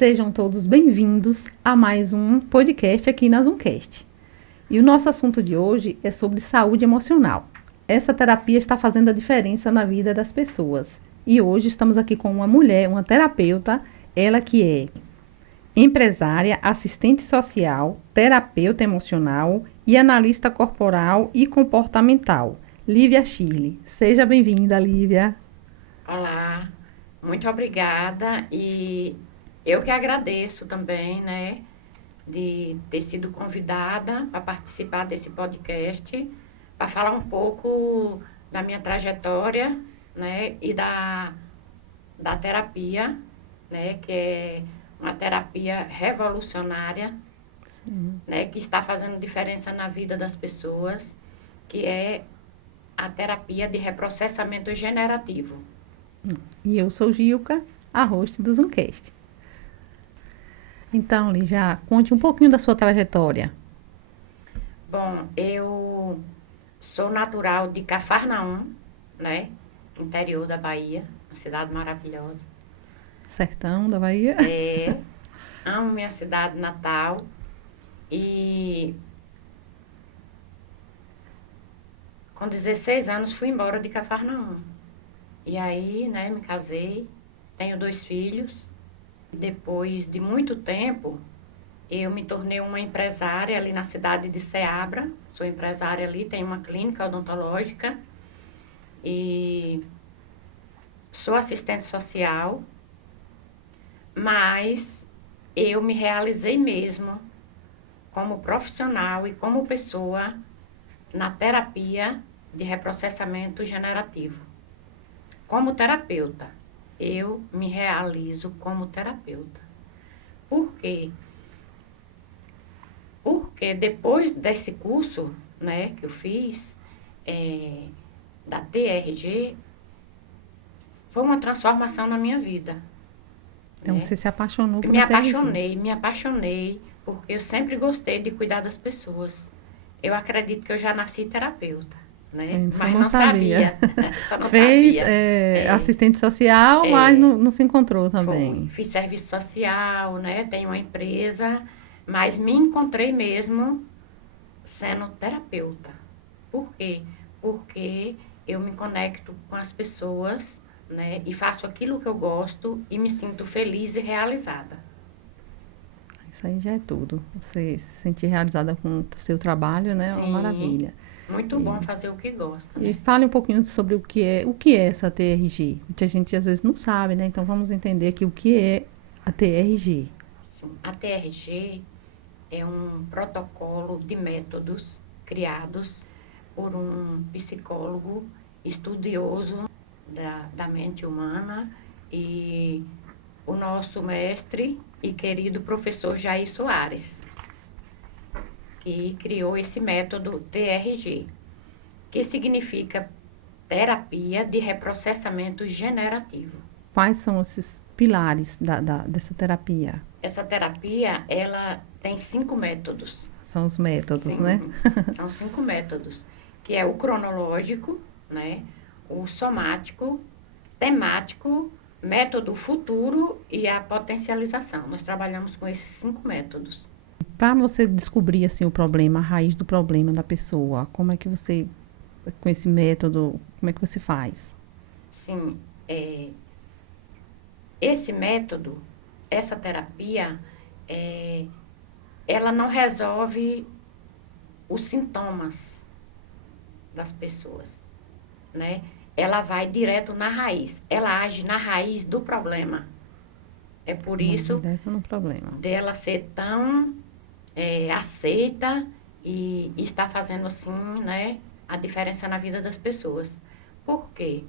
Sejam todos bem-vindos a mais um podcast aqui na Zoomcast. E o nosso assunto de hoje é sobre saúde emocional. Essa terapia está fazendo a diferença na vida das pessoas. E hoje estamos aqui com uma mulher, uma terapeuta, ela que é empresária, assistente social, terapeuta emocional e analista corporal e comportamental, Lívia Shirley. Seja bem-vinda, Lívia. Olá, muito obrigada e eu que agradeço também, né, de ter sido convidada para participar desse podcast, para falar um pouco da minha trajetória, né, e da terapia, né, que é uma terapia revolucionária, né, que está fazendo diferença na vida das pessoas, que é a terapia de reprocessamento generativo. E eu sou Gilca, a host do Zoomcast. Então, Lívia, conte um pouquinho da sua trajetória. Bom, eu sou natural de Cafarnaum, né? Interior da Bahia, uma cidade maravilhosa. Sertão da Bahia. Amo minha cidade natal e com 16 anos fui embora de Cafarnaum. E aí, né, me casei, tenho 2 filhos. Depois de muito tempo, eu me tornei uma empresária ali na cidade de Ceabra. Sou empresária ali, tenho uma clínica odontológica e sou assistente social, mas eu me realizei mesmo como profissional e como pessoa na terapia de reprocessamento generativo. Como terapeuta, eu me realizo como terapeuta. Por quê? Porque depois desse curso, né, que eu fiz, da TRG, foi uma transformação na minha vida. Então, Né? você se apaixonou por Me TRG. apaixonei, porque eu sempre gostei de cuidar das pessoas. Eu acredito que eu já nasci terapeuta, né? Isso eu Mas não não sabia. sabia, só não Fez sabia. É, assistente social, mas é, não se encontrou foi. também. Fiz serviço social, né? Tenho uma empresa, mas me encontrei mesmo sendo terapeuta. Por quê? Porque eu me conecto com as pessoas, né? E faço aquilo que eu gosto e me sinto feliz e realizada. Isso aí já é tudo. Você se sentir realizada com o seu trabalho, né? É uma Sim, maravilha. muito E, bom fazer o que gosta, e né? fale um pouquinho sobre o que é essa TRG. Muita gente às vezes não sabe, né? Então vamos entender aqui o que é a TRG. Sim, a TRG é um protocolo de métodos criados por um psicólogo estudioso da mente humana e o nosso mestre e querido professor Jair Soares, que criou esse método TRG, que significa terapia de reprocessamento generativo. Quais são esses pilares dessa terapia? Essa terapia, ela tem 5 métodos. São os métodos, né? Sim, são 5 métodos, que é o cronológico, né? O somático, temático, método futuro e a potencialização. Nós trabalhamos com esses 5 métodos. Para você descobrir assim o problema, a raiz do problema da pessoa, como é que você, com esse método, como é que você faz? Sim, esse método, essa terapia, é, ela não resolve os sintomas das pessoas, né? Ela vai direto na raiz. Ela age na raiz do problema. É por Vai isso direto no problema. dela ser tão aceita e está fazendo assim, né, a diferença na vida das pessoas. Por quê?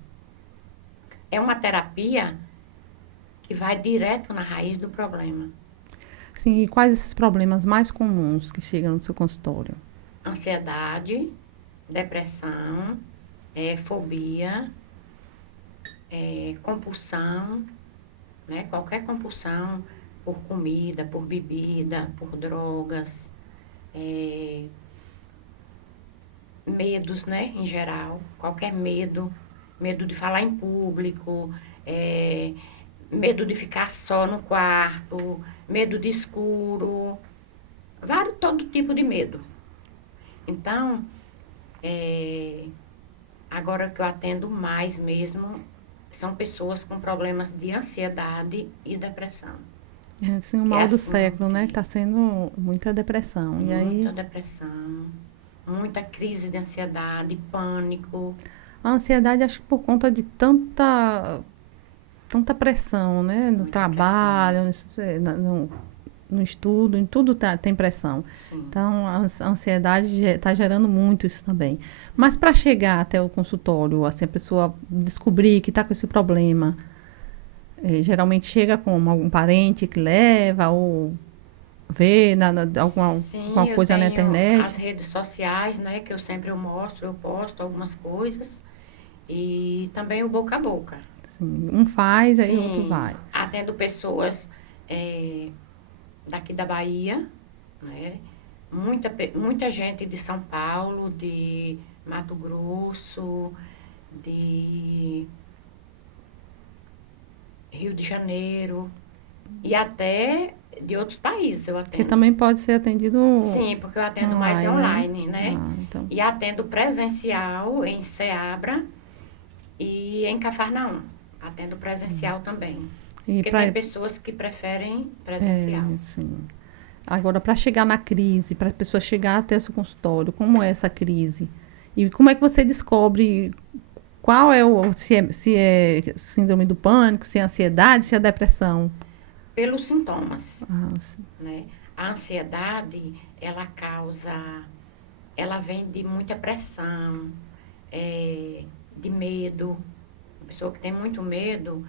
É uma terapia que vai direto na raiz do problema. Sim, e quais esses problemas mais comuns que chegam no seu consultório? Ansiedade, depressão, fobia, compulsão, né? Qualquer compulsão por comida, por bebida, por drogas, medos, né, em geral, qualquer medo, medo de falar em público, medo de ficar só no quarto, medo de escuro, todo tipo de medo. Então, agora que eu atendo mais mesmo, são pessoas com problemas de ansiedade e depressão. É assim, o Que é mal do assim, século, né? Está sendo muita depressão. E aí, muita depressão, muita crise de ansiedade, pânico. a ansiedade, acho que por conta de tanta pressão, né? No Muita pressão. trabalho, no estudo, em tudo tem pressão. Sim. Então, a ansiedade está gerando muito isso também. Mas para chegar até o consultório, assim, a pessoa descobrir que está com esse problema, geralmente chega com algum parente que leva ou vê Sim, alguma eu coisa na tenho as internet. redes sociais, né, que eu sempre eu posto algumas coisas. E também o boca a boca. Assim, um faz, aí o outro Sim, vai. atendo pessoas daqui da Bahia, né? Muita gente de São Paulo, de Mato Grosso, de Rio de Janeiro e até de outros países eu Que atendo. também pode ser atendido Sim, porque eu atendo mais online, né? online, né? Ah, então. E atendo presencial em Ceabra e em Cafarnaum. Atendo presencial também. E Porque tem para pessoas que preferem presencial. sim. Agora, para chegar na crise, para a pessoa chegar até o seu consultório, como é essa crise? E como é que você descobre qual é se é síndrome do pânico, se é ansiedade, se é depressão? Pelos sintomas, Ah, sim. né? A ansiedade, ela vem de muita pressão, de medo. A pessoa que tem muito medo,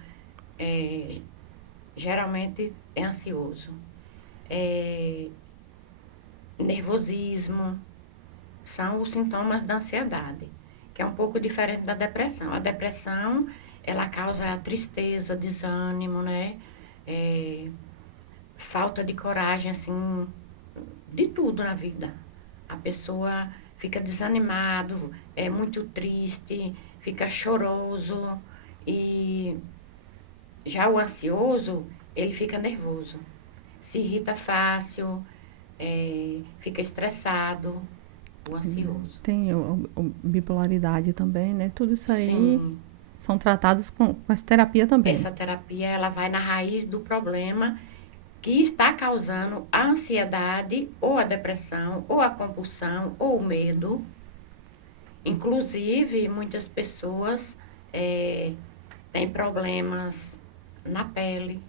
é, geralmente é ansioso. É, nervosismo, são os sintomas da ansiedade, que é um pouco diferente da depressão. A depressão, ela causa tristeza, desânimo, né? É, falta de coragem, assim, de tudo na vida. A pessoa fica desanimado, é muito triste, fica choroso e já o ansioso, ele fica nervoso, se irrita fácil, fica estressado, o ansioso. Tem bipolaridade também, né? Tudo isso aí Sim, são tratados com essa terapia também. essa terapia ela vai na raiz do problema que está causando a ansiedade, ou a depressão, ou a compulsão, ou o medo. Inclusive, muitas pessoas têm problemas na pele.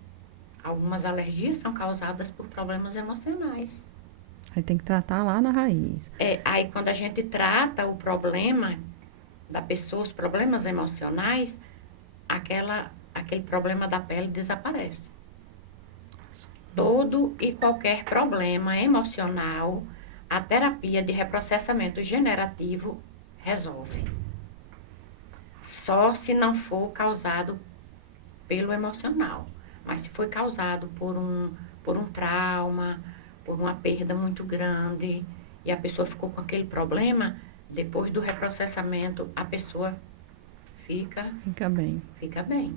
Algumas alergias são causadas por problemas emocionais. Aí tem que tratar lá na raiz. Aí, quando a gente trata o problema da pessoa, os problemas emocionais, aquele problema da pele desaparece. Todo e qualquer problema emocional, a terapia de reprocessamento generativo resolve. Só se não for causado pelo emocional. Mas se foi causado por um trauma, por uma perda muito grande, e a pessoa ficou com aquele problema, depois do reprocessamento, a pessoa fica, Fica bem. fica bem.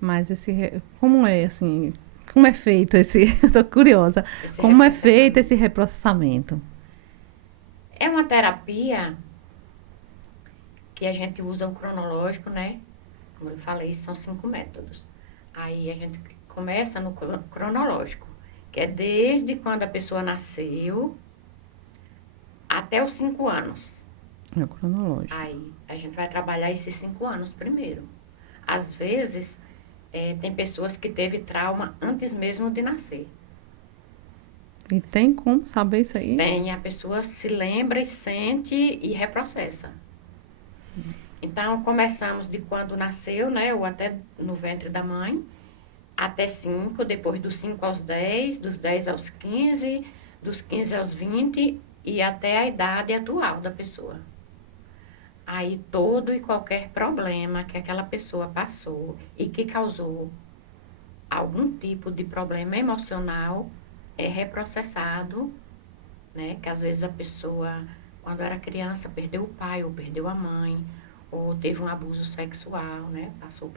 Mas como é assim, como é feito esse, estou curiosa, Esse como é feito reprocessamento. esse reprocessamento? É uma terapia que a gente usa o cronológico, né? Como eu falei, são 5 métodos. Aí a gente começa no cronológico, que é desde quando a pessoa nasceu até os 5 anos. É o cronológico. Aí a gente vai trabalhar esses 5 anos primeiro. Às vezes, tem pessoas que teve trauma antes mesmo de nascer. E tem como saber isso aí? Tem, a pessoa se lembra e sente e reprocessa. Então, começamos de quando nasceu, né, ou até no ventre da mãe, até 5, depois dos 5 aos 10, dos 10 aos 15, dos 15 aos 20 e até a idade atual da pessoa. Aí todo e qualquer problema que aquela pessoa passou e que causou algum tipo de problema emocional é reprocessado, né? Que às vezes a pessoa, quando era criança, perdeu o pai ou perdeu a mãe, ou teve um abuso sexual, né? Passou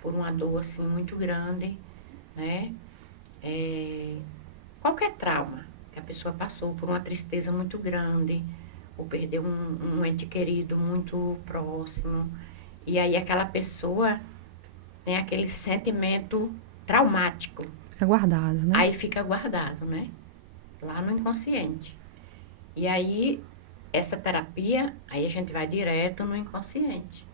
por uma dor, assim, muito grande, né? Qualquer trauma que a pessoa passou por uma tristeza muito grande, ou perdeu um ente querido muito próximo, e aí aquela pessoa tem aquele sentimento traumático. Fica guardado, né? Aí fica guardado, né? Lá no inconsciente. E aí, essa terapia, aí a gente vai direto no inconsciente.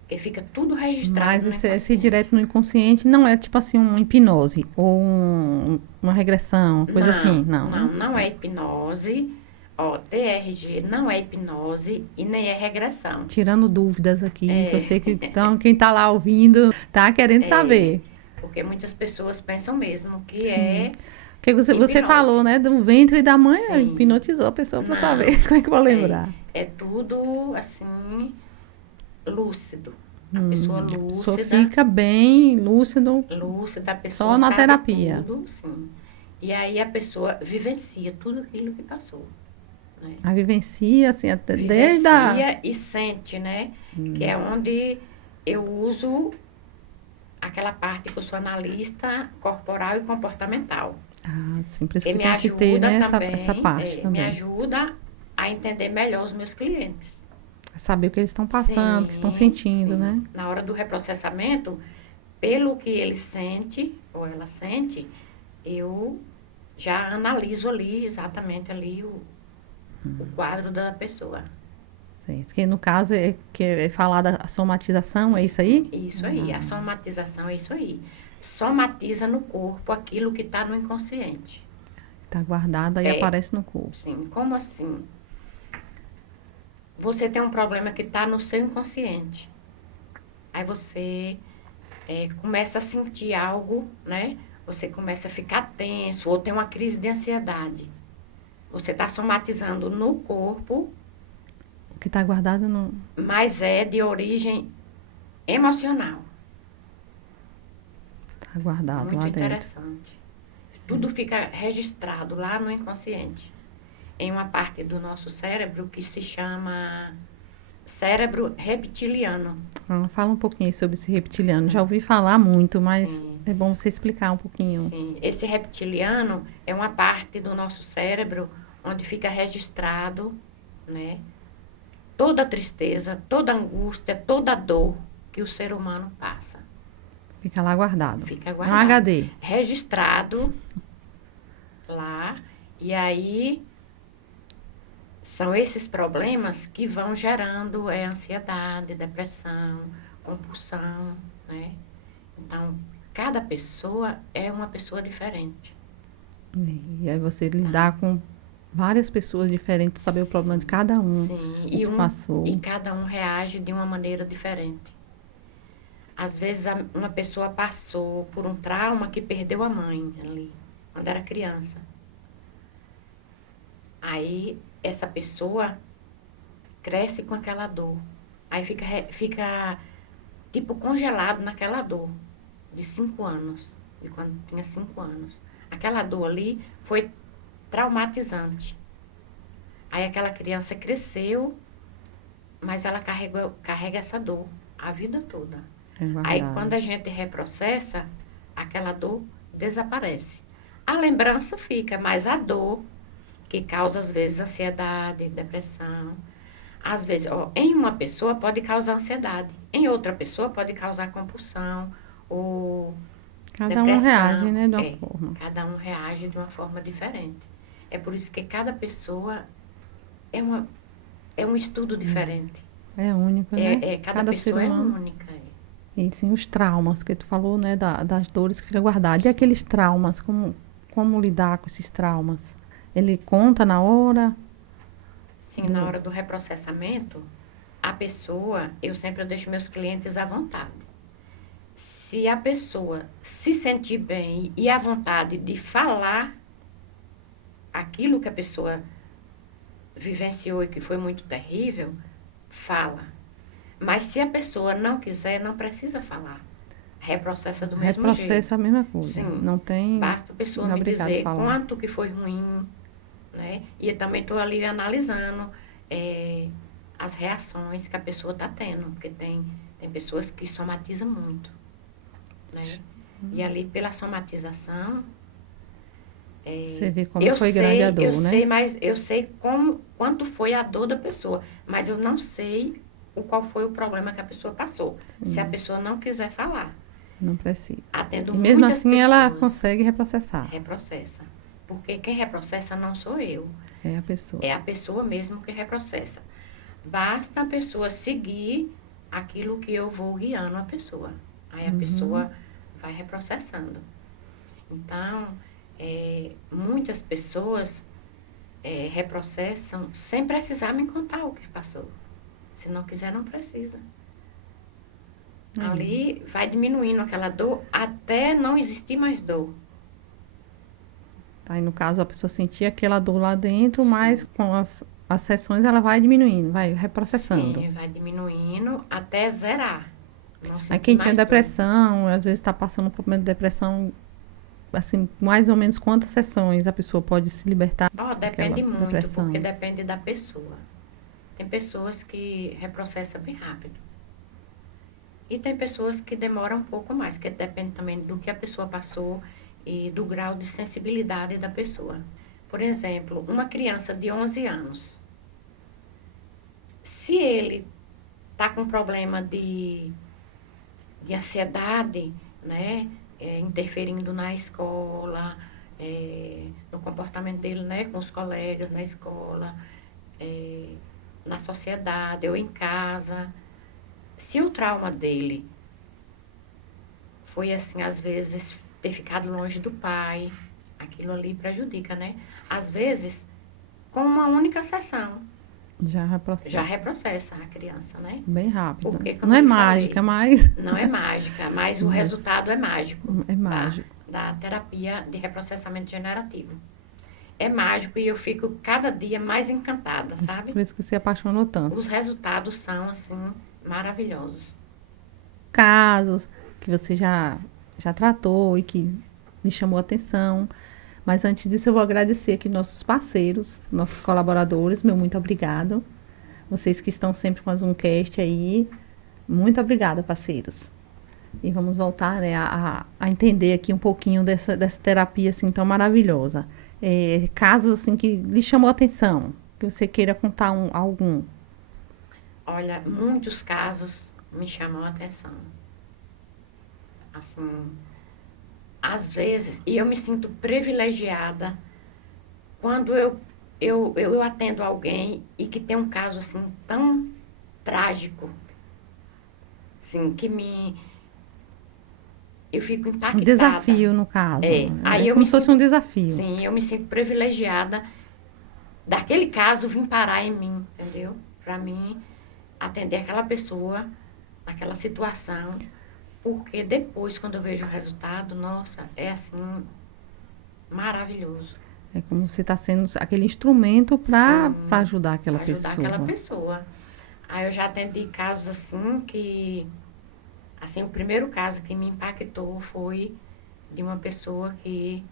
Porque fica tudo registrado Mas no esse inconsciente. direto no inconsciente não é tipo assim uma hipnose ou uma regressão, coisa assim, não, né? Não é hipnose. Ó, TRG não é hipnose e nem é regressão. Tirando dúvidas aqui, que eu sei que quem está lá ouvindo tá querendo saber. Porque muitas pessoas pensam mesmo que Sim. é Porque você hipnose. falou, né, do ventre da mãe, Sim. hipnotizou a pessoa para Não, saber. Como é que eu vou lembrar? É tudo, assim, lúcido. A pessoa A lúcida. pessoa fica bem lúcido. Lúcida, a pessoa Só na sabe terapia. tudo, sim. E aí a pessoa vivencia tudo aquilo que passou. Né? A vivencia, assim, até desde Vivencia e sente, né? Que é onde eu uso aquela parte que eu sou analista corporal e comportamental. Ah, sim, por isso Que que me tem que ter, ajuda né, também, essa parte também. me ajuda a entender melhor os meus clientes. Saber o que eles estão passando, o que estão sentindo, sim. né? Na hora do reprocessamento, pelo que ele sente, ou ela sente, eu já analiso ali, exatamente ali, o quadro da pessoa. Sim, que no caso é falar da somatização, é isso aí? Isso aí, a somatização é isso aí. Somatiza no corpo aquilo que está no inconsciente. Está guardado, aí aparece no corpo. Sim, como assim? Você tem um problema que está no seu inconsciente. Aí você começa a sentir algo, né? Você começa a ficar tenso ou tem uma crise de ansiedade. Você está somatizando no corpo. O que está guardado no... Mas é de origem emocional. Está guardado muito lá dentro. interessante. Tudo fica registrado lá no inconsciente. Em uma parte do nosso cérebro que se chama cérebro reptiliano. Fala um pouquinho sobre esse reptiliano. Já ouvi falar muito, mas Sim. é bom você explicar um pouquinho. Sim, esse reptiliano é uma parte do nosso cérebro onde fica registrado, né, toda a tristeza, toda a angústia, toda a dor que o ser humano passa. Fica lá guardado. Fica guardado. No HD. Registrado lá. E aí são esses problemas que vão gerando ansiedade, depressão, compulsão, né? Então, cada pessoa é uma pessoa diferente. E aí você lidar com várias pessoas diferentes, saber o problema de cada um. Sim, passou. E cada um reage de uma maneira diferente. Às vezes, uma pessoa passou por um trauma que perdeu a mãe ali, quando era criança. Aí, essa pessoa cresce com aquela dor. Aí fica tipo congelado naquela dor de 5 anos, de quando tinha 5 anos. Aquela dor ali foi traumatizante. Aí aquela criança cresceu, mas ela carrega essa dor a vida toda. Aí quando a gente reprocessa, aquela dor desaparece. A lembrança fica, mas a dor, que causa às vezes ansiedade, depressão, às vezes, em uma pessoa pode causar ansiedade, em outra pessoa pode causar compulsão ou cada depressão. Um reage, né, de uma forma. Cada um reage de uma forma diferente. É por isso que cada pessoa é um estudo diferente. É único, né? Cada pessoa é única. E sim, os traumas que tu falou, né, das dores que ficam guardadas. E aqueles traumas, como lidar com esses traumas? Ele conta na hora? Sim, na hora do reprocessamento, a pessoa, eu sempre deixo meus clientes à vontade. Se a pessoa se sentir bem e à vontade de falar aquilo que a pessoa vivenciou e que foi muito terrível, fala. Mas se a pessoa não quiser, não precisa falar. Reprocessa do mesmo jeito. Reprocessa a mesma coisa. Sim. Não tem... Basta a pessoa me dizer quanto que foi ruim, né? E eu também estou ali analisando as reações que a pessoa está tendo. Porque tem Tem pessoas que somatizam muito, né? E ali, pela somatização, Você vê como foi grande a dor, né? eu sei quanto foi a dor da pessoa, mas eu não sei qual foi o problema que a pessoa passou, se a pessoa não quiser falar. Não precisa. Atendo E mesmo muitas assim ela pessoas, consegue reprocessar. reprocessa. Porque quem reprocessa não sou eu, É a pessoa. é a pessoa mesmo que reprocessa. Basta a pessoa seguir aquilo que eu vou guiando a pessoa. Aí a pessoa vai reprocessando. Então, muitas pessoas reprocessam sem precisar me contar o que passou. Se não quiser, não precisa. Ali vai diminuindo aquela dor até não existir mais dor. Aí, no caso, a pessoa sentia aquela dor lá dentro, mas com as sessões ela vai diminuindo, vai reprocessando. Sim, vai diminuindo até zerar. Não Aí sentir quem tinha mais dor. depressão, às vezes está passando por um momento de depressão, assim, mais ou menos quantas sessões a pessoa pode se libertar Depende daquela muito, depressão? porque depende da pessoa. Tem pessoas que reprocessam bem rápido. E tem pessoas que demoram um pouco mais, que depende também do que a pessoa passou e do grau de sensibilidade da pessoa. Por exemplo, uma criança de 11 anos, se ele está com problema de ansiedade, né, interferindo na escola, no comportamento dele, né, com os colegas na escola, na sociedade ou em casa. Se o trauma dele foi assim, às vezes, ter ficado longe do pai, aquilo ali prejudica, né? Às vezes, com uma única sessão, Já reprocessa. já reprocessa a criança, né? Bem rápido. Porque, como Não é eu lhe mágica, falei, mas não é mágica, mas o Mas resultado é mágico. é mágico. Da terapia de reprocessamento generativo. É mágico e eu fico cada dia mais encantada, sabe? Por isso que se apaixonou tanto. Os resultados são, assim, maravilhosos. Casos que você já tratou e que lhe chamou a atenção. Mas antes disso, eu vou agradecer aqui nossos parceiros, nossos colaboradores. Meu muito obrigado. Vocês que estão sempre com a Zoomcast aí. Muito obrigada, parceiros. E vamos voltar, né, a entender aqui um pouquinho dessa terapia assim tão maravilhosa. Casos assim que lhe chamou a atenção, que você queira contar algum. Olha, muitos casos me chamam a atenção. Assim, às vezes, e eu me sinto privilegiada quando eu atendo alguém e que tem um caso assim tão trágico, assim, eu fico Um impactada. desafio, no caso. Aí eu como me se fosse um sinto, desafio. sim, eu me sinto privilegiada daquele caso vir parar em mim, entendeu? Para mim atender aquela pessoa naquela situação, porque depois quando eu vejo o resultado, nossa, é assim maravilhoso. É como se está sendo aquele instrumento para ajudar aquela pessoa. Ajudar aquela pessoa. Aí eu já atendi casos assim que, assim, o primeiro caso que me impactou foi de uma pessoa que,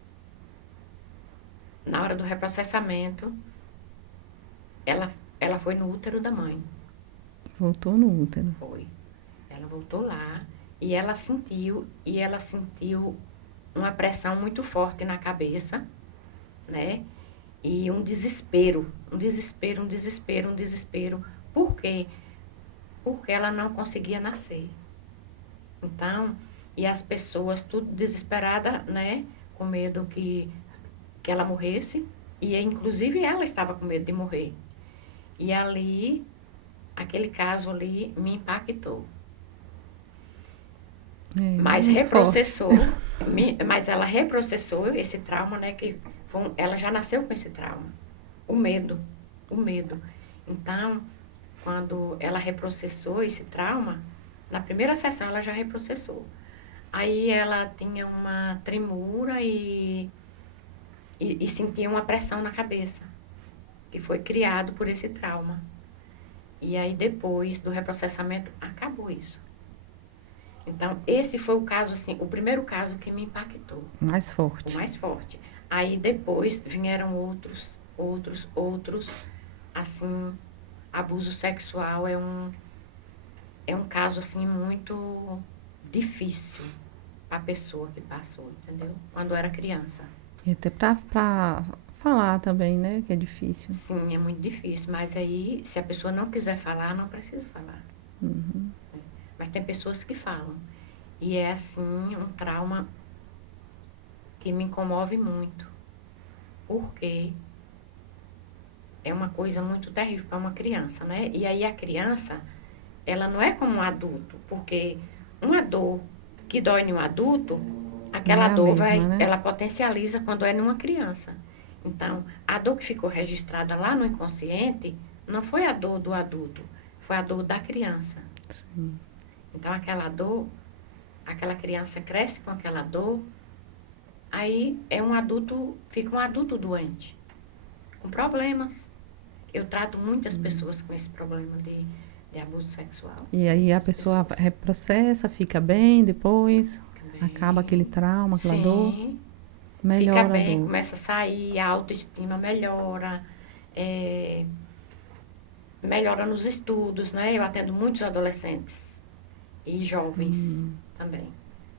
na hora do reprocessamento, ela foi no útero da mãe. Voltou no útero. Foi. Ela voltou lá e ela sentiu uma pressão muito forte na cabeça, né? E um desespero. Por quê? Porque ela não conseguia nascer. Então, e as pessoas tudo desesperada, né? Com medo que ela morresse. E, inclusive, ela estava com medo de morrer. E ali, aquele caso ali me impactou. Mas reprocessou, mas ela reprocessou esse trauma, né? Ela já nasceu com esse trauma. O medo. Então, quando ela reprocessou esse trauma, na primeira sessão ela já reprocessou. Aí ela tinha uma tremura e sentia uma pressão na cabeça, que foi criado por esse trauma. E aí depois do reprocessamento, acabou isso. Então, esse foi o caso, assim, o primeiro caso que me impactou. Mais forte. O mais forte. Aí depois vieram outros, assim, abuso sexual é um caso, assim, muito difícil para a pessoa que passou, entendeu? Quando era criança. E até para falar também, né? Que é difícil. Sim, é muito difícil, mas aí, se a pessoa não quiser falar, não precisa falar. Uhum. Mas tem pessoas que falam. E é, assim, um trauma que me comove muito. Porque é uma coisa muito terrível para uma criança, né? E aí a criança, ela não é como um adulto, porque uma dor que dói em um adulto, Não aquela é a dor mesma, né? ela potencializa quando é numa criança. Então, a dor que ficou registrada lá no inconsciente não foi a dor do adulto, foi a dor da criança. Sim. Então, aquela dor, aquela criança cresce com aquela dor, aí fica um adulto doente, com problemas. Eu trato muitas pessoas com esse problema de abuso sexual. E aí a Muitas pessoa pessoas. reprocessa, fica bem depois, acaba aquele Bem, trauma, aquela dor, sim, fica melhora a bem, dor. começa a sair, a autoestima melhora, melhora nos estudos, né? Eu atendo muitos adolescentes e jovens também.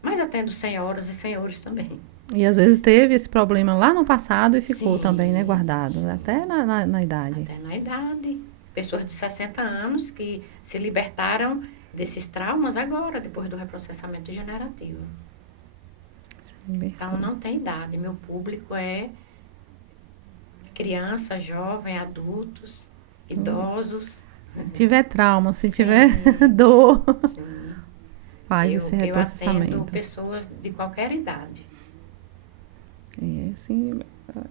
Mas atendo senhoras e senhores também. E às vezes teve esse problema lá no passado e ficou também, né, Sim, guardado, sim. até na idade. Até na idade. Pessoas de 60 anos que se libertaram desses traumas agora, depois do reprocessamento generativo. Então, Libertou. não tem idade. Meu público é criança, jovem, adultos, idosos. Se tiver trauma, se tiver Sim, dor, sim. faz esse Eu atendo reprocessamento. pessoas de qualquer idade. E assim,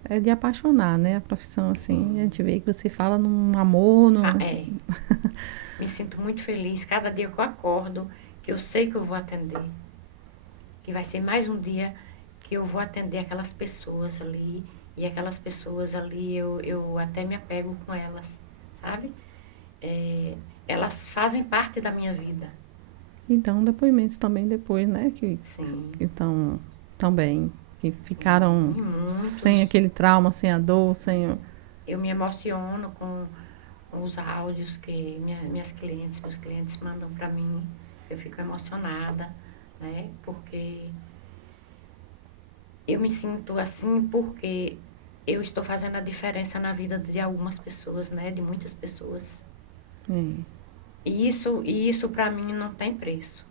é de apaixonar, né? A profissão, assim, a Sim. gente vê que você fala num amor, É, me sinto muito feliz cada dia que eu acordo, que eu sei que eu vou atender. Que vai ser mais um dia que eu vou atender aquelas pessoas ali. E aquelas pessoas ali, eu até me apego com elas, sabe? Elas fazem parte da minha vida. Então, depoimentos também depois, né? Sim, Que estão tão bem, que ficaram e sem muitos. aquele trauma, sem a dor, sem o... Eu me emociono com os áudios que minhas clientes, meus clientes mandam para mim. Eu fico emocionada, né? Porque eu me sinto assim porque eu estou fazendo a diferença na vida de algumas pessoas, né? De muitas pessoas. É. E isso para mim não tem preço.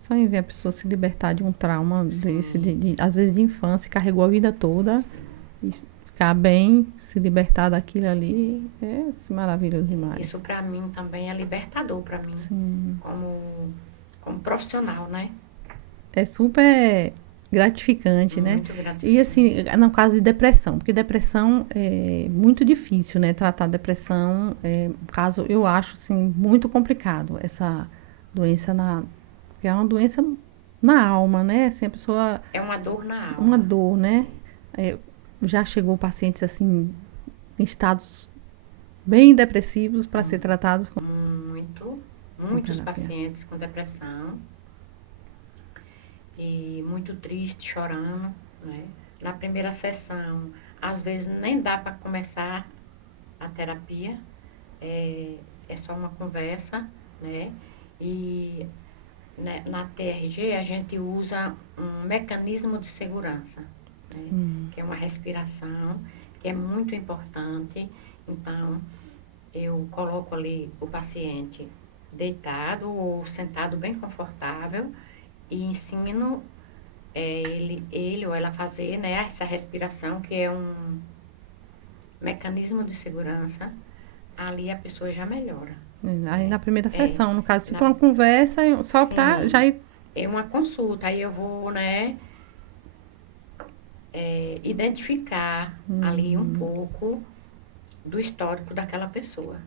Só em ver a pessoa se libertar de um trauma desse, Sim, às vezes de infância, carregou a vida toda, sim. e ficar bem, se libertar daquilo ali, é assim, maravilhoso demais. Isso para mim também é libertador para mim, Sim. como profissional, né? É super gratificante, né? Muito E assim, gratificante. no caso de depressão, porque depressão é muito difícil, né? Tratar depressão é um caso, eu acho, assim, muito complicado. Essa doença porque é uma doença na alma, né? Assim, a pessoa, É uma dor na uma alma. dor, né? É, já chegou pacientes, assim, em estados bem depressivos para ser tratados com Muitos terapia. pacientes com depressão e muito triste, chorando, né? Na primeira sessão, às vezes nem dá para começar a terapia, é só uma conversa, né? E né, na TRG a gente usa um mecanismo de segurança, né? Que é uma respiração, que é muito importante. Então, eu coloco ali o paciente deitado ou sentado bem confortável e ensino ele ou ela a fazer, né, essa respiração, que é um mecanismo de segurança. Ali a pessoa já melhora. Aí Né? na primeira É, sessão, no caso, tipo na, uma conversa só para já sim, ir. é uma consulta. Aí eu vou, né, identificar ali um pouco do histórico daquela pessoa,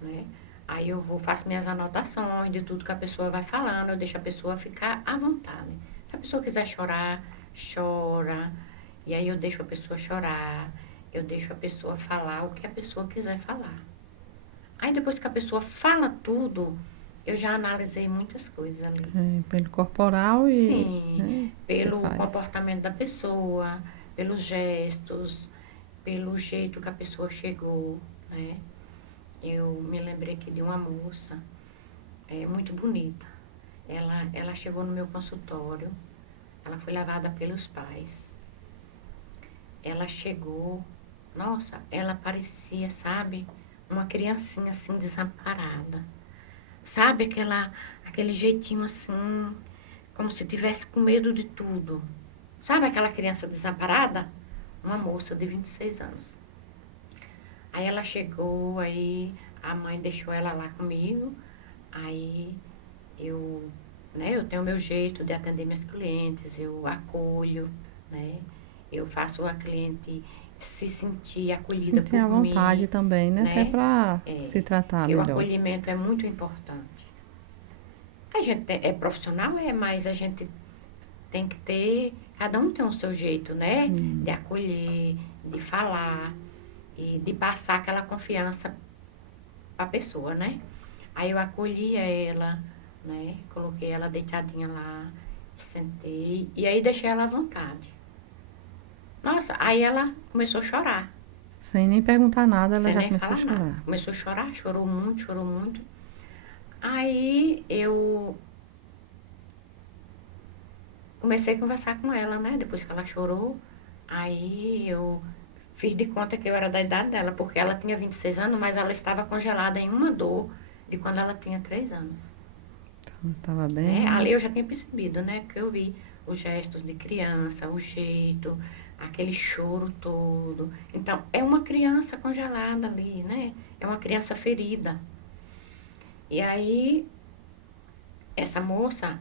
né? Aí eu faço minhas anotações de tudo que a pessoa vai falando, eu deixo a pessoa ficar à vontade. Se a pessoa quiser chorar, chora. E aí eu deixo a pessoa chorar, eu deixo a pessoa falar o que a pessoa quiser falar. Aí depois que a pessoa fala tudo, eu já analisei muitas coisas ali. Pelo corporal e, Sim, né, você pelo faz. comportamento da pessoa, pelos gestos, pelo jeito que a pessoa chegou, né? Eu me lembrei aqui de uma moça, muito bonita. Ela chegou no meu consultório, ela foi levada pelos pais. Ela chegou, nossa, ela parecia, sabe, uma criancinha assim desamparada. Sabe aquele jeitinho assim, como se tivesse com medo de tudo. Sabe aquela criança desamparada? Uma moça de 26 anos. Aí ela chegou, aí a mãe deixou ela lá comigo. Aí eu, eu tenho o meu jeito de atender meus clientes, eu acolho, né? Eu faço a cliente se sentir acolhida Sentir à por vontade mim, também, né? Até né? para se tratar Porque o melhor. acolhimento é muito importante. A gente é profissional, mas a gente tem que ter, cada um tem o seu jeito, né? De acolher, de falar e de passar aquela confiança para a pessoa, né? Aí eu acolhi ela, né? Coloquei ela deitadinha lá, sentei e aí deixei ela à vontade. Nossa, aí ela começou a chorar, Sem nem perguntar nada, ela sem já nem começou a falar nada. chorar. Começou a chorar, chorou muito, chorou muito. Aí eu comecei a conversar com ela, né? Depois que ela chorou, aí eu fiz de conta que eu era da idade dela, porque ela tinha 26 anos, mas ela estava congelada em uma dor de quando ela tinha 3 anos. Estava Né? bem. Ali eu já tinha percebido, né? Porque eu vi os gestos de criança, o jeito, aquele choro todo. Então, é uma criança congelada ali, né? É uma criança ferida. E aí, essa moça,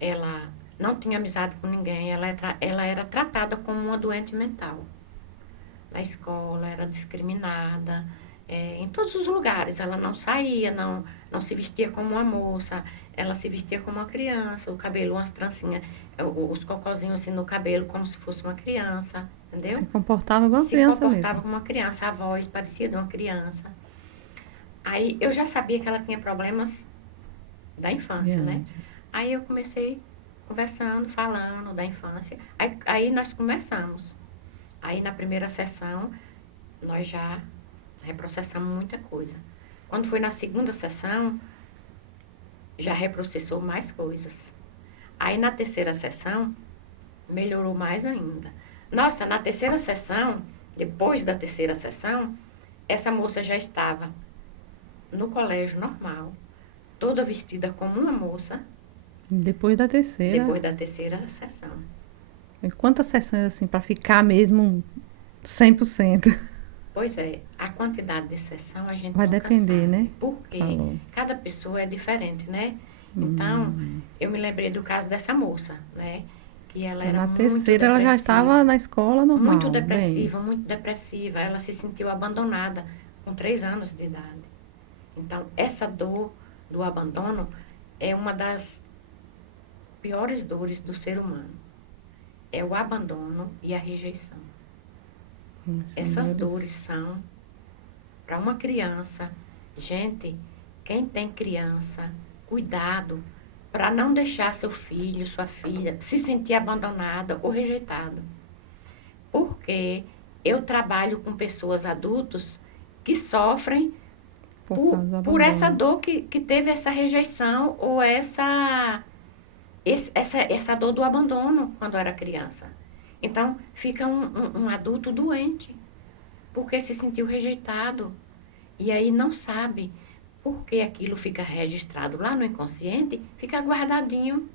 ela não tinha amizade com ninguém, ela era tratada como uma doente mental. Na escola, era discriminada, em todos os lugares. Ela não saía, não se vestia como uma moça, ela se vestia como uma criança, o cabelo, umas trancinhas, os cocozinhos assim no cabelo, como se fosse uma criança, entendeu? Se comportava igual uma Se criança comportava mesmo. como uma criança, a voz parecia de uma criança. Aí eu já sabia que ela tinha problemas da De infância, né? antes. Aí eu comecei conversando, falando da infância. Aí nós começamos. Aí na primeira sessão, nós já reprocessamos muita coisa. Quando foi na segunda sessão, já reprocessou mais coisas. Aí na terceira sessão, melhorou mais ainda. Nossa, na terceira sessão, depois da terceira sessão, essa moça já estava no colégio normal, toda vestida como uma moça, Depois da terceira. depois da terceira sessão. Quantas sessões assim para ficar mesmo 100%? Pois é, a quantidade de sessão a gente Vai nunca depender, sabe. né? Porque Falou. cada pessoa é diferente, né? Então, eu me lembrei do caso dessa moça, né? Que ela Então, era na muito terceira ela já estava depressiva. na escola Muito normal, bem. depressiva, muito depressiva. Ela se sentiu abandonada com 3 anos de idade. Então, essa dor do abandono é uma das piores dores do ser humano. É o abandono e a rejeição. Essas dores são para uma criança. Gente, quem tem criança, cuidado para não deixar seu filho, sua filha se sentir abandonada ou rejeitada. Porque eu trabalho com pessoas adultos que sofrem Por causa do por essa abandono. dor que teve essa rejeição ou essa dor do abandono quando era criança. Então, fica um adulto doente, porque se sentiu rejeitado. E aí não sabe por que aquilo fica registrado lá no inconsciente, fica guardadinho.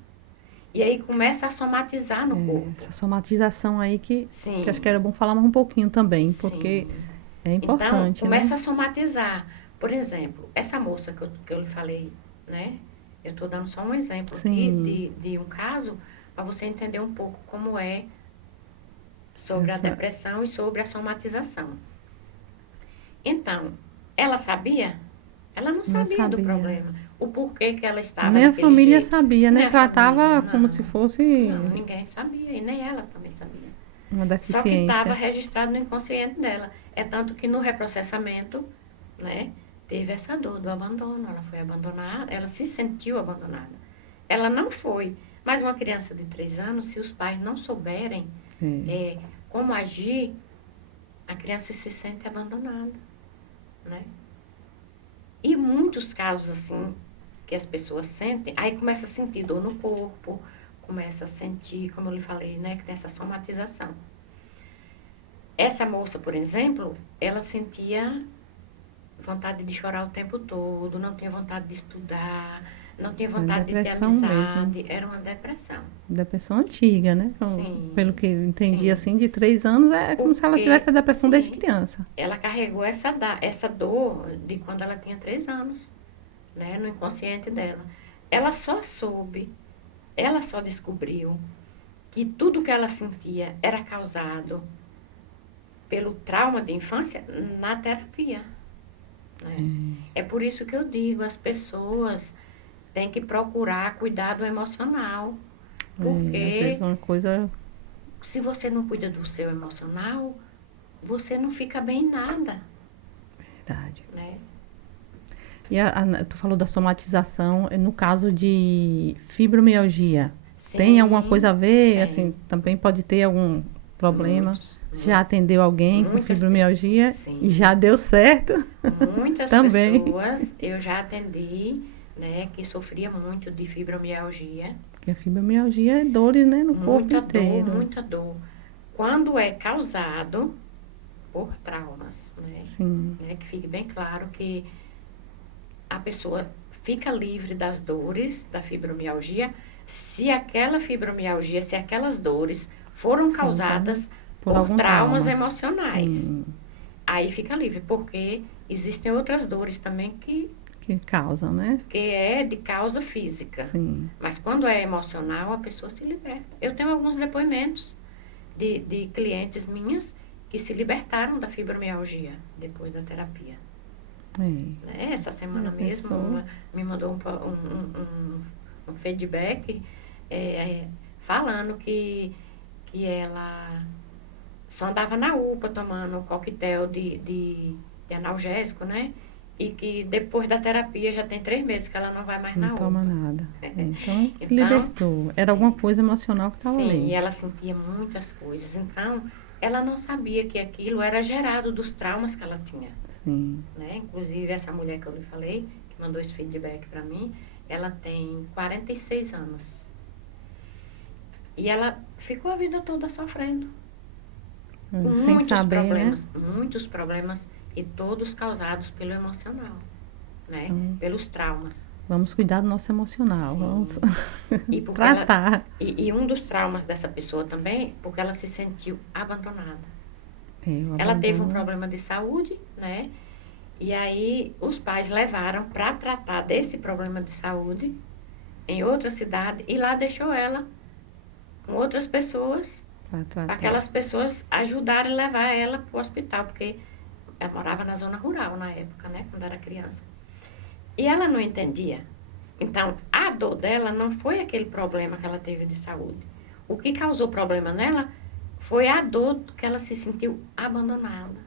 E aí começa a somatizar no corpo. Essa somatização aí que acho que Sim, era bom falar mais um pouquinho também, porque sim. é Então, importante, começa né? a somatizar. Por exemplo, essa moça que eu lhe falei, né? Eu estou dando só um exemplo aqui Sim, de um caso para você entender um pouco como é sobre a essa, depressão e sobre a somatização. Então, ela sabia? Ela não não sabia do sabia. problema. O porquê que ela estava Nem a daquele família jeito. sabia, né? Nem a família, Tratava como se não. fosse Não, ninguém sabia. E nem ela também sabia. uma Só que estava deficiência. registrado no inconsciente dela. É tanto que no reprocessamento, né, teve essa dor do abandono. Ela foi abandonada, ela se sentiu abandonada. Ela não foi. Mas uma criança de 3 anos, se os pais não souberem É. como agir, a criança se sente abandonada, né? E muitos casos assim, que as pessoas sentem, aí começa a sentir dor no corpo, começa a sentir, como eu lhe falei, né, que tem essa somatização. Essa moça, por exemplo, ela sentia vontade de chorar o tempo todo, não tinha vontade de estudar, não tinha vontade de ter amizade, mesmo. Era uma depressão. Depressão antiga, né? Sim. Pelo que eu entendi, assim, de 3 anos, é como se ela tivesse a depressão desde criança. Ela carregou essa dor de quando ela tinha 3 anos, né? No inconsciente dela. Ela só descobriu que tudo que ela sentia era causado pelo trauma de infância na terapia. Né? É por isso que eu digo, as pessoas têm que procurar cuidado emocional. Porque às vezes uma coisa... se você não cuida do seu emocional, você não fica bem em nada. Verdade. Né? E tu falou da somatização, no caso de fibromialgia, Sim, tem alguma coisa a ver? tem. Assim, também pode ter algum problema? Muitos. Já atendeu alguém com fibromialgia e já deu certo? Muitas também. Pessoas eu já atendi, né, que sofria muito de fibromialgia. Porque a fibromialgia é dores, né, no corpo inteiro. Muita dor. Quando é causado por traumas, né? Sim. Né, que fique bem claro que a pessoa fica livre das dores da fibromialgia se aquelas dores foram causadas por traumas emocionais. Sim. Aí fica livre, porque existem outras dores também que causam, né? Que é de causa física. Sim. Mas quando é emocional, a pessoa se liberta. Eu tenho alguns depoimentos de clientes minhas que se libertaram da fibromialgia depois da terapia. Essa semana mesmo, uma me mandou um feedback falando que ela só andava na UPA tomando coquetel de analgésico, né? E que depois da terapia já tem 3 meses que ela não vai mais na UPA. Não toma nada. Então, se libertou. Era alguma coisa emocional que estava ali. Sim, e ela sentia muitas coisas. Então, ela não sabia que aquilo era gerado dos traumas que ela tinha. Sim. Né? Inclusive, essa mulher que eu lhe falei, que mandou esse feedback para mim, ela tem 46 anos. E ela ficou a vida toda sofrendo. Com muitos problemas e todos causados pelo emocional, né? Pelos traumas. Vamos cuidar do nosso emocional, Sim. Vamos tratar. E um dos traumas dessa pessoa também, porque ela se sentiu abandonada. Ela teve um problema de saúde, né? E aí os pais levaram para tratar desse problema de saúde em outra cidade e lá deixou ela com outras pessoas, para aquelas pessoas ajudarem a levar ela para o hospital, porque ela morava na zona rural na época, né, quando era criança. E ela não entendia. Então, a dor dela não foi aquele problema que ela teve de saúde. O que causou problema nela foi a dor que ela se sentiu abandonada.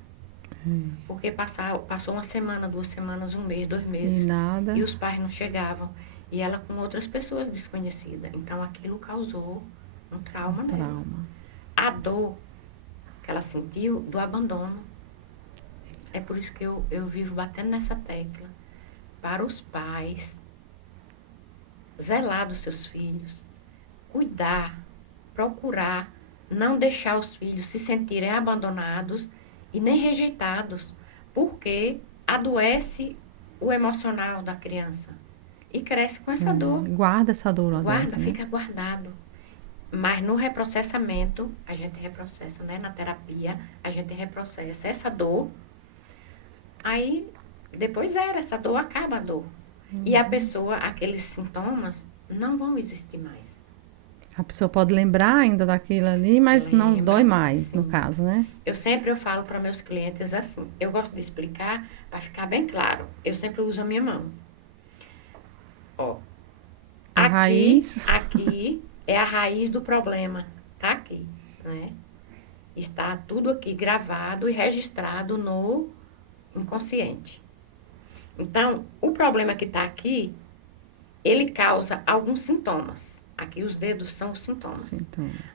Porque passou uma semana, 2 semanas, 1 mês, 2 meses. E os pais não chegavam. E ela com outras pessoas desconhecidas. Então, aquilo causou um trauma nela. A dor que ela sentiu do abandono. É por isso que eu vivo batendo nessa tecla. Para os pais, zelar dos seus filhos, cuidar, procurar, não deixar os filhos se sentirem abandonados e nem rejeitados, porque adoece o emocional da criança e cresce com essa dor. Guarda essa dor lá dentro, fica guardado. Mas no reprocessamento, a gente reprocessa, né? Na terapia, a gente reprocessa essa dor. Aí, depois essa dor acaba a dor. E a pessoa, aqueles sintomas, não vão existir mais. A pessoa pode lembrar ainda daquilo ali, mas não dói mais, sim. No caso, né? Eu falo para meus clientes assim, eu gosto de explicar para ficar bem claro. Eu sempre uso a minha mão. Ó, aqui é a raiz do problema. Tá aqui, né? Está tudo aqui gravado e registrado no inconsciente. Então, o problema que está aqui, ele causa alguns sintomas. Aqui os dedos são os sintomas.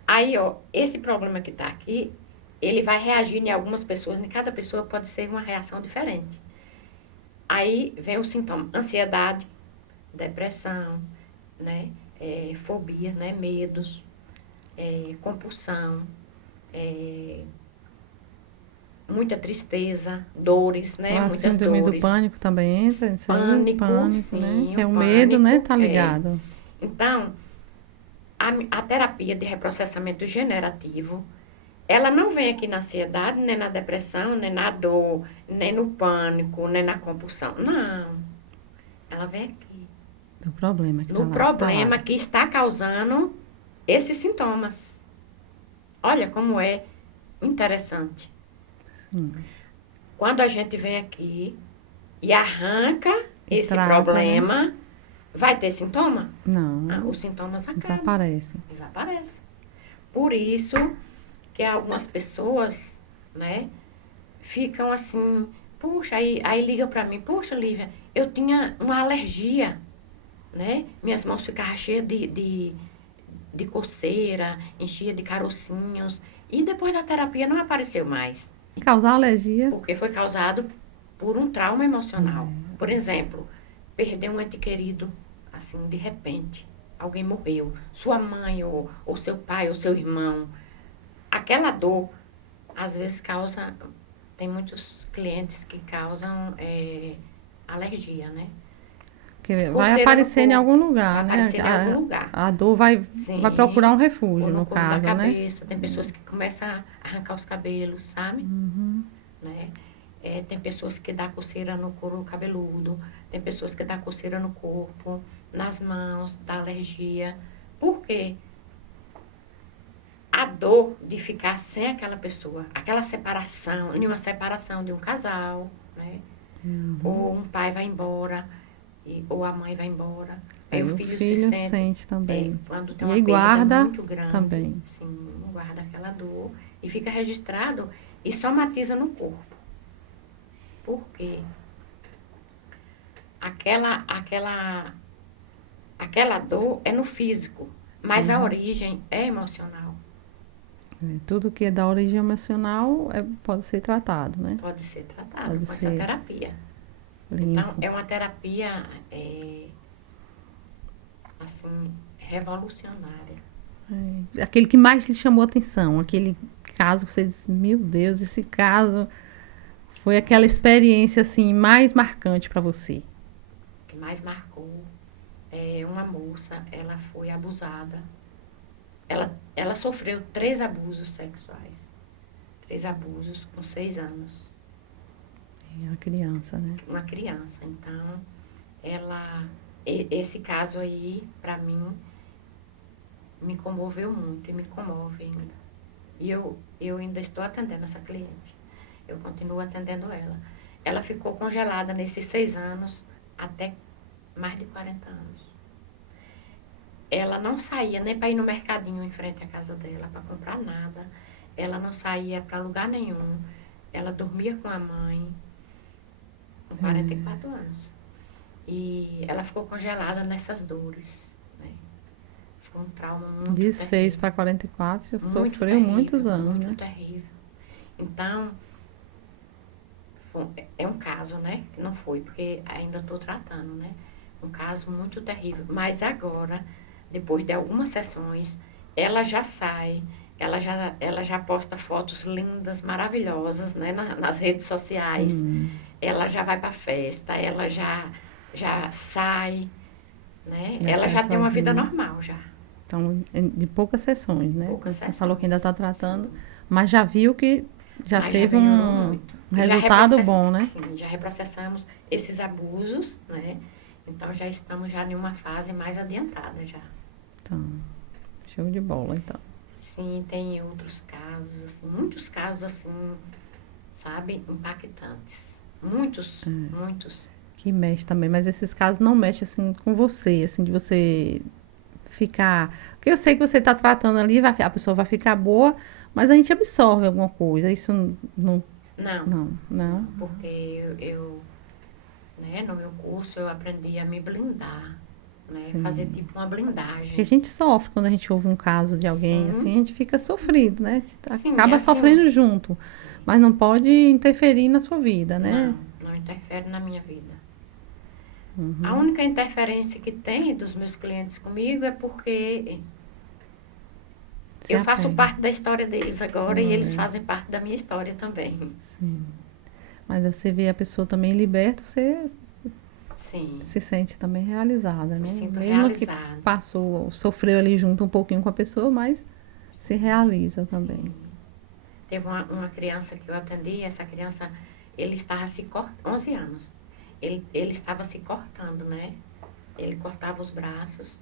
Aí, ó, esse problema que está aqui, ele vai reagir em algumas pessoas, em cada pessoa pode ser uma reação diferente. Aí vem o sintoma, ansiedade, depressão, né? Fobia, né? Medos, compulsão, muita tristeza, dores, né? A Muitas síndrome do dores. pânico também entra, isso aí, Pânico, né? sim, Que é o o medo, né? pânico. Tá ligado. Então, a terapia de reprocessamento generativo, ela não vem aqui na ansiedade, nem na depressão, nem na dor, nem no pânico, nem na compulsão. Não. Ela vem aqui. O problema que tá No lá, problema instalado. que está causando esses sintomas. Olha como é interessante. Quando a gente vem aqui e arranca E esse trata, né? problema, vai ter sintoma? Não, Os sintomas acabam. desaparece. Desaparecem. Por isso que algumas pessoas, né, ficam assim, puxa, aí liga para mim, poxa, Lívia, eu tinha uma alergia, né? Minhas mãos ficavam cheias de coceira, enchia de carocinhos, e depois da terapia não apareceu mais, Causar alergia. porque foi causado por um trauma emocional. Por exemplo, perder um ente querido, assim, de repente, alguém morreu, sua mãe, ou seu pai, ou seu irmão. Aquela dor, às vezes, causa. Tem muitos clientes que causam alergia, né? Que vai Coceira no aparecer em algum corpo, vai lugar, né? aparecer em algum lugar. A dor vai Sim, procurar um ou refúgio, no no couro da caso, né? cabeça. Tem pessoas que começam a arrancar os cabelos, sabe? Né? Tem pessoas que dá coceira no couro cabeludo, tem pessoas que dá coceira no corpo, nas mãos, dá alergia. Por quê? A dor de ficar sem aquela pessoa, aquela separação, em uma separação de um casal, né? Ou um pai vai embora, ou a mãe vai embora. Aí o Aí o filho se filho sente, sente também. quando tem E uma aí perda guarda muito grande, também. sim, guarda aquela dor e fica registrado e somatiza no corpo. Por quê? Aquela dor é no físico, mas a origem é emocional. Tudo que é da origem emocional pode ser tratado, né? Pode ser tratado Pode com essa ser terapia. limpo. Então, é uma terapia, assim, revolucionária. Aquele que mais lhe chamou a atenção, aquele caso que você disse, meu Deus, esse caso foi aquela experiência assim mais marcante para você. O que mais marcou uma moça, ela foi abusada. Ela sofreu 3 abusos sexuais. 3 abusos com 6 anos. É uma criança, né? Uma criança. Então, esse caso aí, para mim, me comoveu muito e me comove ainda. E eu ainda estou atendendo essa cliente. Eu continuo atendendo ela. Ela ficou congelada nesses 6 anos até mais de 40 anos. Ela não saía nem para ir no mercadinho em frente à casa dela para comprar nada. Ela não saía para lugar nenhum. Ela dormia com a mãe com 44 anos. E ela ficou congelada nessas dores. Né? Foi um trauma muito De terrível. 6 para 44, já Muito sofreu terrível, muitos anos, muito né? terrível. Então, é um caso, né? Não foi, porque ainda estou tratando, né? Um caso muito terrível. Mas agora, depois de algumas sessões, ela já sai, ela já posta fotos lindas, maravilhosas, né? Nas redes sociais. Ela já vai para festa, ela já sai, né? Já Ela sai já tem uma vida sozinha. normal, já. Então, de poucas sessões, né? Poucas Você falou que ainda está sessões, tratando, sim. mas já viu que já Mas teve melhorou um muito. resultado bom, né? Sim, já reprocessamos esses abusos, né? Então, já estamos já em uma fase mais adiantada, já. Então, show de bola, então. Sim, tem outros casos, assim, muitos casos, assim, sabe, impactantes. Muitos, muitos. Que mexe também, mas esses casos não mexem, assim, com você, assim, de você ficar... Porque eu sei que você está tratando ali, a pessoa vai ficar boa, mas a gente absorve alguma coisa, isso não... Não. Porque né, no meu curso, eu aprendi a me blindar, né? Sim. Fazer tipo uma blindagem. Porque a gente sofre quando a gente ouve um caso de alguém, Sim. assim, a gente fica sofrido, né? Sim, Acaba assim, sofrendo junto, mas não pode interferir na sua vida, né? Não interfere na minha vida. A única interferência que tem dos meus clientes comigo é porque eu faço parte da história deles agora e eles fazem parte da minha história também. Sim. Mas você vê a pessoa também liberta, você Sim. se sente também realizada, né? Me sinto Mesmo realizada. que passou, sofreu ali junto um pouquinho com a pessoa, mas se realiza também. Sim. Teve uma criança que eu atendi, essa criança, ele estava se cortando, 11 anos. Ele estava se cortando, né? Ele cortava os braços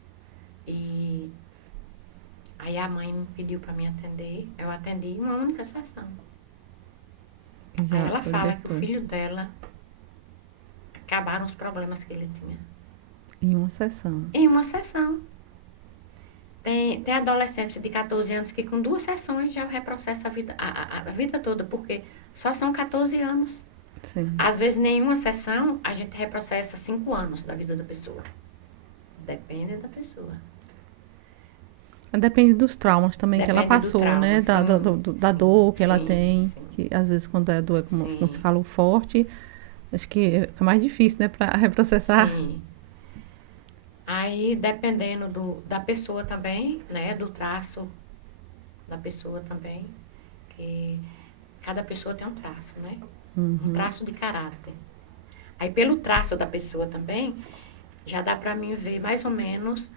e aí a mãe me pediu para me atender. Eu atendi uma única sessão. Já aí ela fala libertou. que o filho dela acabaram os problemas que ele tinha. Em uma sessão. Em uma sessão. Tem adolescentes de 14 anos que com 2 sessões já reprocessa a vida toda, porque só são 14 anos. Sim. Às vezes, nenhuma sessão, a gente reprocessa 5 anos da vida da pessoa. Depende da pessoa. Depende dos traumas também que ela passou, trauma, né? Da dor que ela tem. Sim. Que às vezes quando é dor, como você falou, forte, acho que é mais difícil, né? Para reprocessar. Sim. Aí, dependendo da pessoa também, né? Do traço da pessoa também. Que cada pessoa tem um traço, né? Um traço de caráter. Aí, pelo traço da pessoa também, já dá para mim ver mais ou menos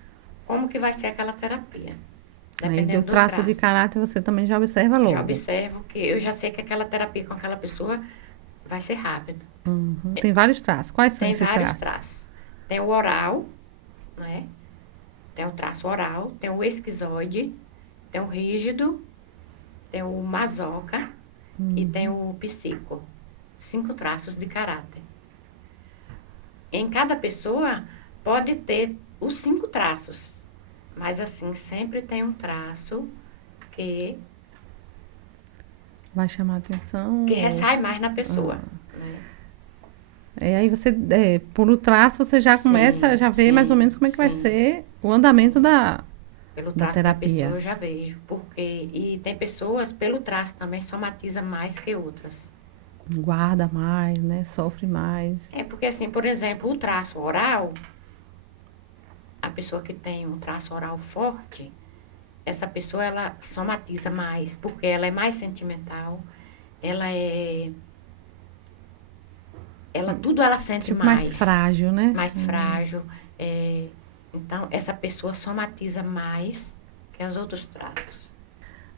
como que vai ser aquela terapia. Aí, do traço de caráter, você também já observa logo. Já observo que eu já sei que aquela terapia com aquela pessoa vai ser rápido. Tem vários traços. Quais são esses traços? Tem vários traços. Tem o oral, né? Tem o traço oral, tem o esquizoide, tem o rígido, tem o masoca e tem o psico. 5 traços de caráter. Em cada pessoa pode ter os 5 traços, mas assim, sempre tem um traço que vai chamar a atenção. Que ressai mais na pessoa. Né? Aí você, por o traço, você já começa, já vê mais ou menos como é que vai ser o andamento pelo da traço terapia. Da pessoa eu já vejo. E tem pessoas, pelo traço também, somatiza mais que outras. Guarda mais, né? Sofre mais. Porque assim, por exemplo, o traço oral, a pessoa que tem um traço oral forte, essa pessoa, ela somatiza mais, porque ela é mais sentimental, tudo ela sente tipo mais. Mais frágil, né? Mais frágil. Então, essa pessoa somatiza mais que os outros traços.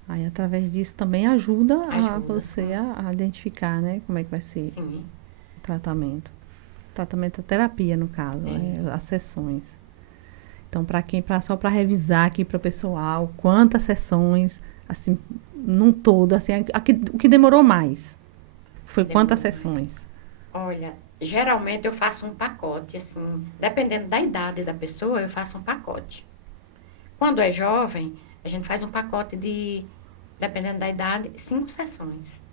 Aí, através disso, também ajuda a você a identificar, né? Como é que vai ser o tratamento. O tratamento é terapia, no caso, né? As sessões. Então, só para revisar aqui para o pessoal, quantas sessões, assim, num todo, assim, o que demorou mais? Foi quantas sessões? Olha, geralmente eu faço um pacote, assim, dependendo da idade da pessoa, eu faço um pacote. Quando é jovem, a gente faz um pacote dependendo da idade, 5 sessões.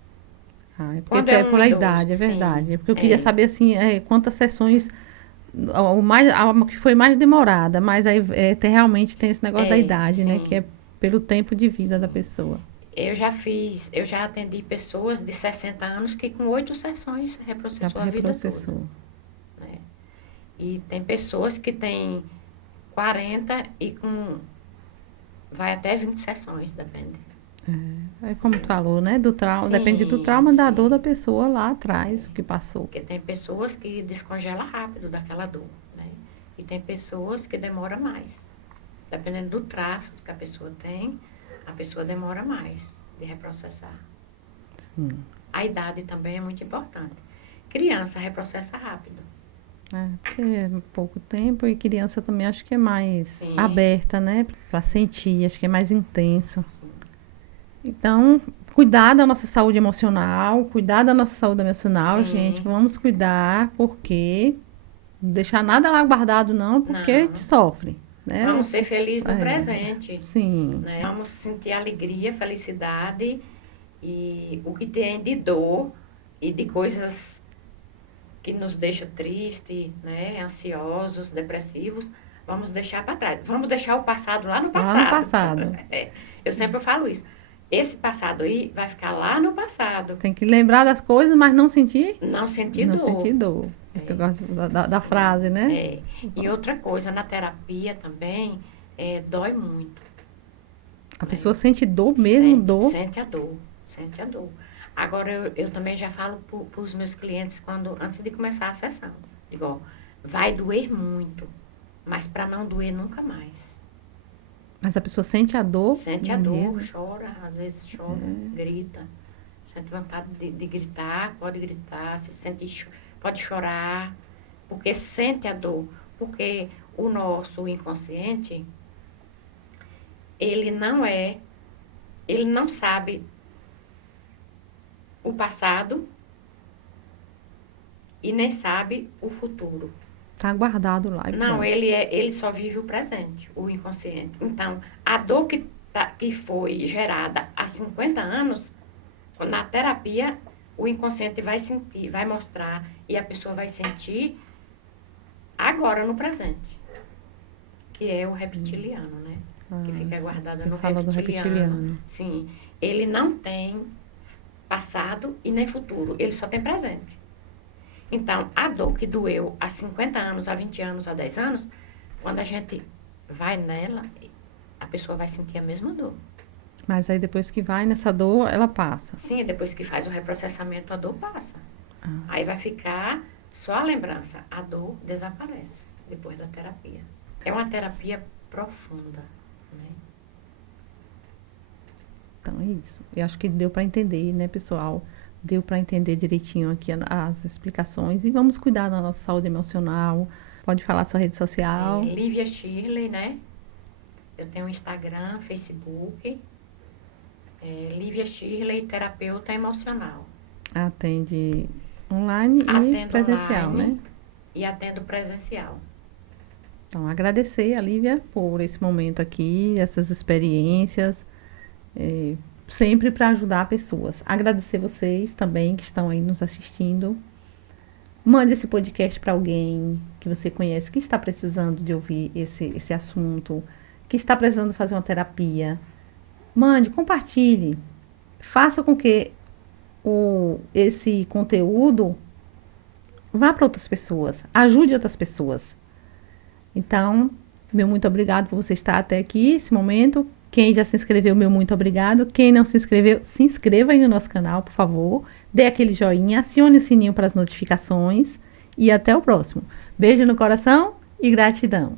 Porque até por a idade, é verdade. Porque eu queria saber, assim, quantas sessões, a que foi mais demorada, mas aí realmente tem esse negócio da idade, né? Que é pelo tempo de vida da pessoa. Eu já atendi pessoas de 60 anos que com 8 sessões reprocessou a vida toda. Né? E tem pessoas que têm 40 e vai até 20 sessões, depende. Como tu falou, né? Do trauma, depende do trauma da dor da pessoa lá atrás, o que passou. Porque tem pessoas que descongelam rápido daquela dor, né? E tem pessoas que demoram mais. Dependendo do traço que a pessoa tem, a pessoa demora mais de reprocessar. Sim. A idade também é muito importante. Criança reprocessa rápido. Porque é pouco tempo e criança também acho que é mais aberta, né? Para sentir, acho que é mais intenso. Então, cuidar da nossa saúde emocional, gente. Vamos cuidar, porque não deixar nada lá guardado, não, porque te sofre. Né? Vamos ser felizes no presente. Sim. Né? Vamos sentir alegria, felicidade e o que tem de dor e de coisas que nos deixam tristes, né? Ansiosos, depressivos, vamos deixar para trás. Vamos deixar o passado lá no passado. Lá no passado. Eu sempre falo isso. Esse passado aí vai ficar lá no passado. Tem que lembrar das coisas, mas não sentir? Não sentir não dor. Sentir dor. Eu gosto da frase, né? É. E outra coisa, na terapia também, dói muito. A pessoa sente dor mesmo, dor. Sente a dor, sente a dor. Agora, eu também já falo para os meus clientes, antes de começar a sessão, digo, ó, vai doer muito, mas para não doer nunca mais. Mas a pessoa sente a dor? Sente a dor, chora, às vezes chora, grita. Sente vontade de gritar, pode chorar, porque sente a dor. Porque o nosso inconsciente, ele não sabe o passado e nem sabe o futuro. Está guardado lá. Não, ele só vive o presente, o inconsciente. Então, a dor que foi gerada há 50 anos, na terapia, o inconsciente vai sentir, vai mostrar, e a pessoa vai sentir agora, no presente. Que é o reptiliano, né? Que fica guardada no reptiliano. Sim. Ele não tem passado e nem futuro. Ele só tem presente. Então, a dor que doeu há 50 anos, há 20 anos, há 10 anos, quando a gente vai nela, a pessoa vai sentir a mesma dor. Mas aí depois que vai nessa dor, ela passa? Sim, depois que faz o reprocessamento, a dor passa. Aí vai ficar só a lembrança. A dor desaparece depois da terapia. É uma terapia profunda, né? Então é isso. Eu acho que deu para entender, né, pessoal? Deu para entender direitinho aqui as explicações. E vamos cuidar da nossa saúde emocional. Pode falar sua rede social. Lívia Shirley, né? Eu tenho Instagram, Facebook. Lívia Shirley, terapeuta emocional. Atende online e presencial, online, né? E atendo presencial. Então, agradecer a Lívia por esse momento aqui, essas experiências, sempre para ajudar pessoas. Agradecer vocês também que estão aí nos assistindo. Mande esse podcast para alguém que você conhece, que está precisando de ouvir esse assunto, que está precisando fazer uma terapia. Mande, compartilhe. Faça com que esse conteúdo vá para outras pessoas. Ajude outras pessoas. Então, meu muito obrigado por você estar até aqui, esse momento. Quem já se inscreveu, meu muito obrigado. Quem não se inscreveu, se inscreva aí no nosso canal, por favor. Dê aquele joinha, acione o sininho para as notificações. E até o próximo. Beijo no coração e gratidão.